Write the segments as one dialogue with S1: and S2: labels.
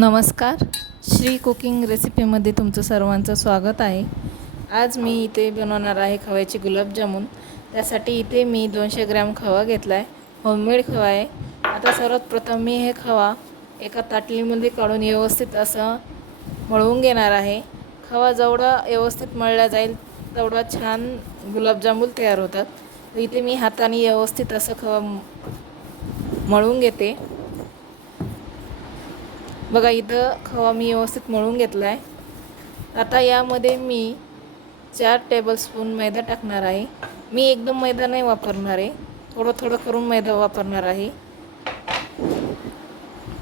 S1: नमस्कार. श्री कुकिंग रेसिपीमध्ये तुमचं सर्वांचं स्वागत आहे. आज मी इथे बनवणार आहे खव्याचे गुलाबजामुन त्यासाठी इथे मी दोनशे ग्रॅम खवा घेतला आहे होममेड खवा आहे. आता सर्वात प्रथम मी हे खवा एका ताटलीमध्ये काढून व्यवस्थित असं मळवून घेणार आहे. खवा जेवढा व्यवस्थित मळला जाईल तेवढा छान गुलाबजामुन तयार होतात. इथे मी हाताने व्यवस्थित असं खवा मळून घेते. बघा इथं खवा मी व्यवस्थित मळून घेतला आहे आता यामध्ये मी चार टेबलस्पून मैदा टाकणार आहे. मी एकदम मैदा नाही वापरणार आहे. थोडं थोडं करून मैदा वापरणार आहे.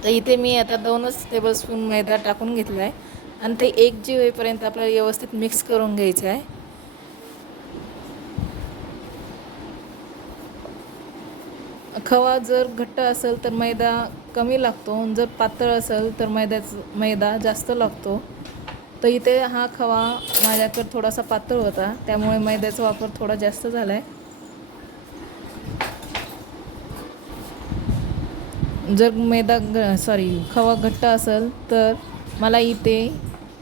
S1: तर इथे मी आता दोनच टेबलस्पून मैदा टाकून घेतला आहे आणि ते एक जी होईपर्यंत आपल्याला व्यवस्थित मिक्स करून घ्यायचं आहे. खवा जर घट्ट असेल तर मैदा कमी लागतो. जर पातळ असेल तर मैद्याचं मैदा जास्त लागतो. तर इथे हा खवा माझ्याकडे थोडासा पातळ होता. त्यामुळे मैद्याचा वापर थोडा जास्त झाला आहे जर मैदा ग सॉरी खवा घट्ट असेल तर मला इथे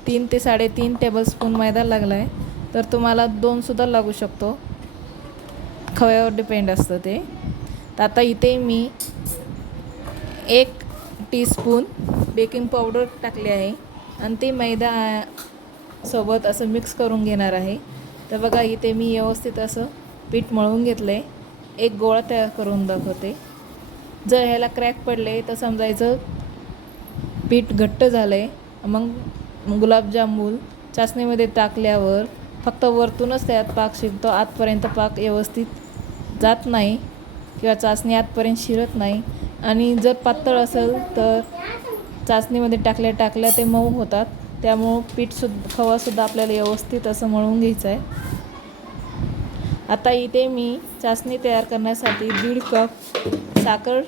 S1: तीन ते साडेतीन टेबलस्पून मैदा लागला आहे तर तुम्हाला दोनसुद्धा लागू शकतो. खव्यावर डिपेंड असतं ते. तर आता इथे मी एक टीस्पून बेकिंग पावडर टाकले आहे. आणि ते मैदा सोबत असं मिक्स करून घेणार आहे. तर बघा इथे मी व्यवस्थित असं पीठ मळून घेतलं आहे एक गोळा तयार करून दाखवते. जर ह्याला क्रॅक पडले तर समजायचं पीठ घट्ट झालं आहे मग गुलाबजामुन चाचणीमध्ये टाकल्यावर फक्त वरतूनच त्यात पाक शिरतो. आतपर्यंत पाक व्यवस्थित जात नाही. किंवा चाचणी आतपर्यंत शिरत नाही. आणि जर पातळ असेल तर चाचणीमध्ये टाकल्या टाकल्या ते मऊ होतात. त्यामुळं पीठसुद्धा खवासुद्धा आपल्याला व्यवस्थित असं मळून घ्यायचं आहे. आता इथे मी चाचणी तयार करण्यासाठी दीड कप साखर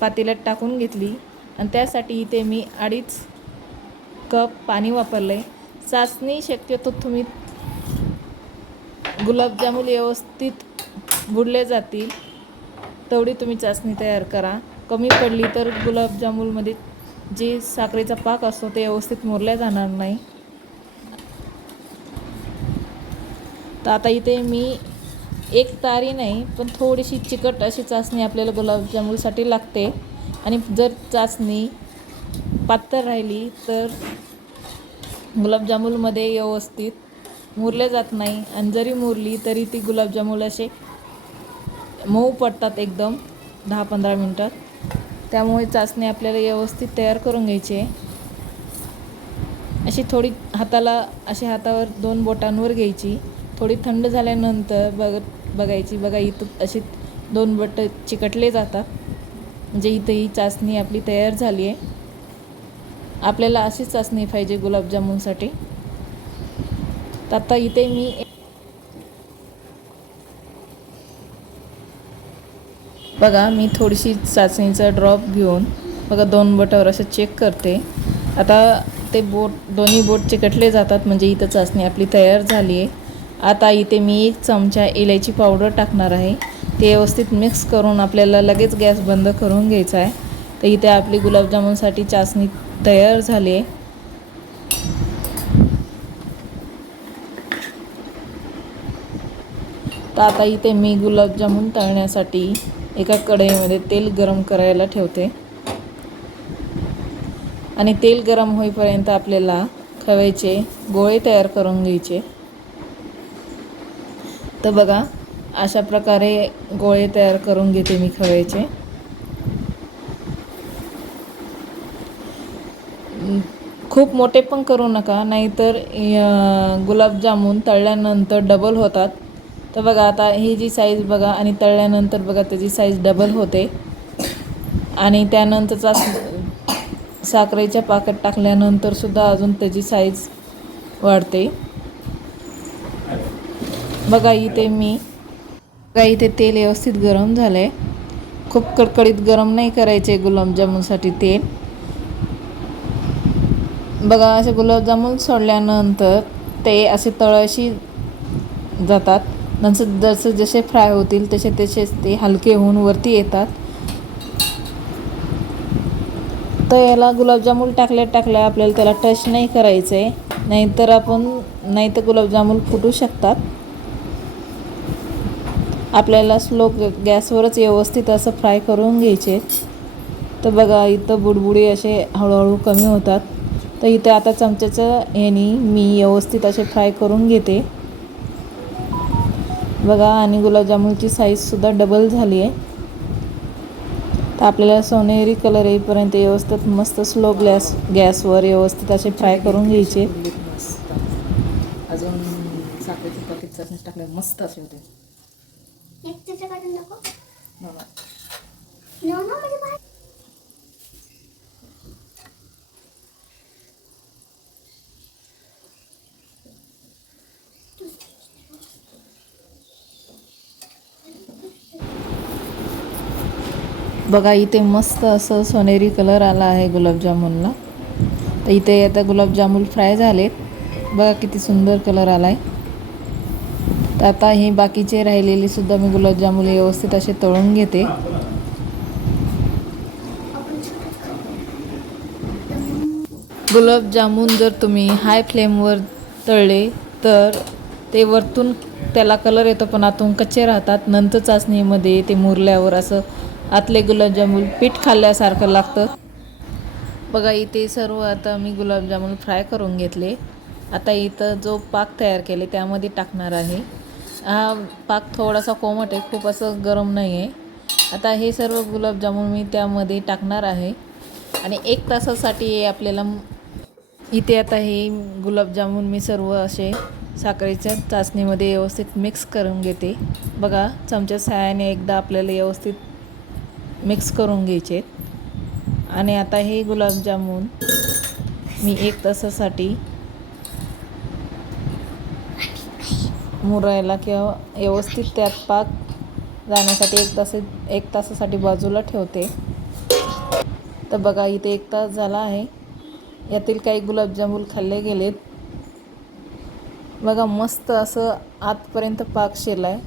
S1: पातेल्यात टाकून घेतली. आणि त्यासाठी इथे मी अडीच कप पाणी वापरलं आहे चाचणी शक्यतो तुम्ही गुलाबजामुन व्यवस्थित बुडले जातील. तेवढी तुम्ही चाचणी तयार करा. कमी पडली तर गुलाबजामुनमध्ये जे साखरेचा पाक असतो ते व्यवस्थित मुरल्या जाणार नाही. तर आता इथे मी एक तारी नाही पण थोडीशी चिकट अशी चाचणी आपल्याला गुलाबजामुनसाठी लागते. आणि जर चाचणी पातळ राहिली तर गुलाबजामुनमध्ये व्यवस्थित मुरल्या जात नाही. आणि जरी मुरली तरी ती गुलाबजामुन असे मऊ पडतात एकदम दहा पंधरा मिनटात. त्यामुळे चाचणी आपल्याला व्यवस्थित तयार करून घ्यायची आहे. अशी थोडी हाताला अशी हातावर दोन बोटांवर घ्यायची. थोडी थंड झाल्यानंतर बघ बघायची. बघा इथं अशी दोन बट चिकटले जातात. म्हणजे इथं ही चाचणी आपली तयार झाली आहे. आपल्याला अशीच चाचणी पाहिजे गुलाबजामुनसाठी. तर आता इथे मी बघा मी थोडीशी चाचणीचा ड्रॉप घेऊन बघा दोन बोटावर असं चेक करते. आता ते बोट दोन्ही बोट चिकटले जातात म्हणजे इथं चाचणी आपली तयार झाली आहे आता इथे मी एक चमचा इलायची पावडर टाकणार आहे. ते व्यवस्थित मिक्स करून आपल्याला लगेच गॅस बंद करून घ्यायचा आहे. तर इथे आपली गुलाबजामुनसाठी चाचणी तयार झाली आहे तर आता इथे मी गुलाबजामुन तळण्यासाठी एका कढईमध्ये तेल गरम करायला ठेवते. आणि तेल गरम होईपर्यंत आपल्याला खव्याचे गोळे तयार करून घ्यायचे. तर बघा अशा प्रकारे गोळे तयार करून घेते मी खव्याचे. खूप मोठे पण करू नका नाहीतर गुलाबजामुन तळल्यानंतर डबल होतात. तर बघा आता ही जी साईज बघा आणि तळल्यानंतर बघा त्याची साईज डबल होते. आणि त्यानंतरचा साखरेच्या पाकात टाकल्यानंतर सुद्धा अजून त्याची साईज वाढते. बघा इथे मी बघा इथे तेल व्यवस्थित गरम झालं आहे खूप कडकडीत गरम नाही करायचे गुलाबजामुनसाठी तेल. बघा असे गुलाबजामून सोडल्यानंतर ते असे तळाशी जातात. नंतर जसं जसे फ्राय होतील तसे तसेच ते हलके होऊन वरती येतात. तर याला गुलाबजामुन टाकल्या टाकल्या आपल्याला त्याला टच नाही करायचं आहे नाहीतर आपण नाही तर गुलाबजामुन फुटू शकतात. आपल्याला स्लो गॅसवरच व्यवस्थित असं फ्राय करून घ्यायचे. तर बघा इथं बुडबुडी असे हळूहळू कमी होतात. तर इथे आता चमच्याचं ह्यानी मी व्यवस्थित असे फ्राय करून घेते. बघा आणि गुलाबजामुनची साईजसुद्धा डबल झाली आहे. तर आपल्याला सोनेरी कलर येईपर्यंत व्यवस्थित मस्त स्लो गॅस गॅसवर व्यवस्थित असे फ्राय करून घ्यायचे.
S2: अजून साखरेचं पॅकेट चटणी टाकलं मस्त असे होते
S3: एक चित्र काढून दाखव
S2: हो ना.
S3: नो नो म्हणजे बाहेर
S1: बघा इथे मस्त असं सोनेरी कलर आला आहे गुलाबजामुनला. तर इथे आता गुलाबजामुन फ्राय झालेत. बघा किती सुंदर कलर आला आहे तर आता हे बाकीचे राहिलेले सुद्धा मी गुलाबजामुन व्यवस्थित असे तळून घेते. गुलाबजामुन जर तुम्ही हाय फ्लेमवर तळले तर ते वरतून त्याला कलर येतो पण आतून कच्चे राहतात. नंतर चाचणीमध्ये ते मुरल्यावर असं आतले गुलाबजामुन पीठ खाल्ल्यासारखं लागतं. बघा इथे सर्व आता मी गुलाबजामुन फ्राय करून घेतले. आता इथं जो पाक तयार केले त्यामध्ये टाकणार आहे. हा पाक थोडासा कोमट आहे खूप असं गरम नाही आहे आता हे सर्व गुलाबजामुन मी त्यामध्ये टाकणार आहे. आणि एक तासासाठी आपल्याला इथे आता हे गुलाबजामुन मी सर्व असे साखरेच्या चाचणीमध्ये व्यवस्थित मिक्स करून घेते. बघा चमच्या सहाय्याने एकदा आपल्याला व्यवस्थित मिक्स करून घ्यायचे. आणि आता हे गुलाबजामुन मी एक तासासाठी मुरायला किंवा व्यवस्थित त्यात पाक जाण्यासाठी एक तास एक तासासाठी बाजूला ठेवते. तर बघा इथे एक तास झाला आहे. यातील काही गुलाबजामुन खाल्ले गेलेत. बघा मस्त असं आतपर्यंत पाक शिरला आहे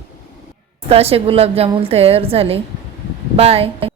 S1: मस्त असे गुलाबजामुन तयार झाले. Bye.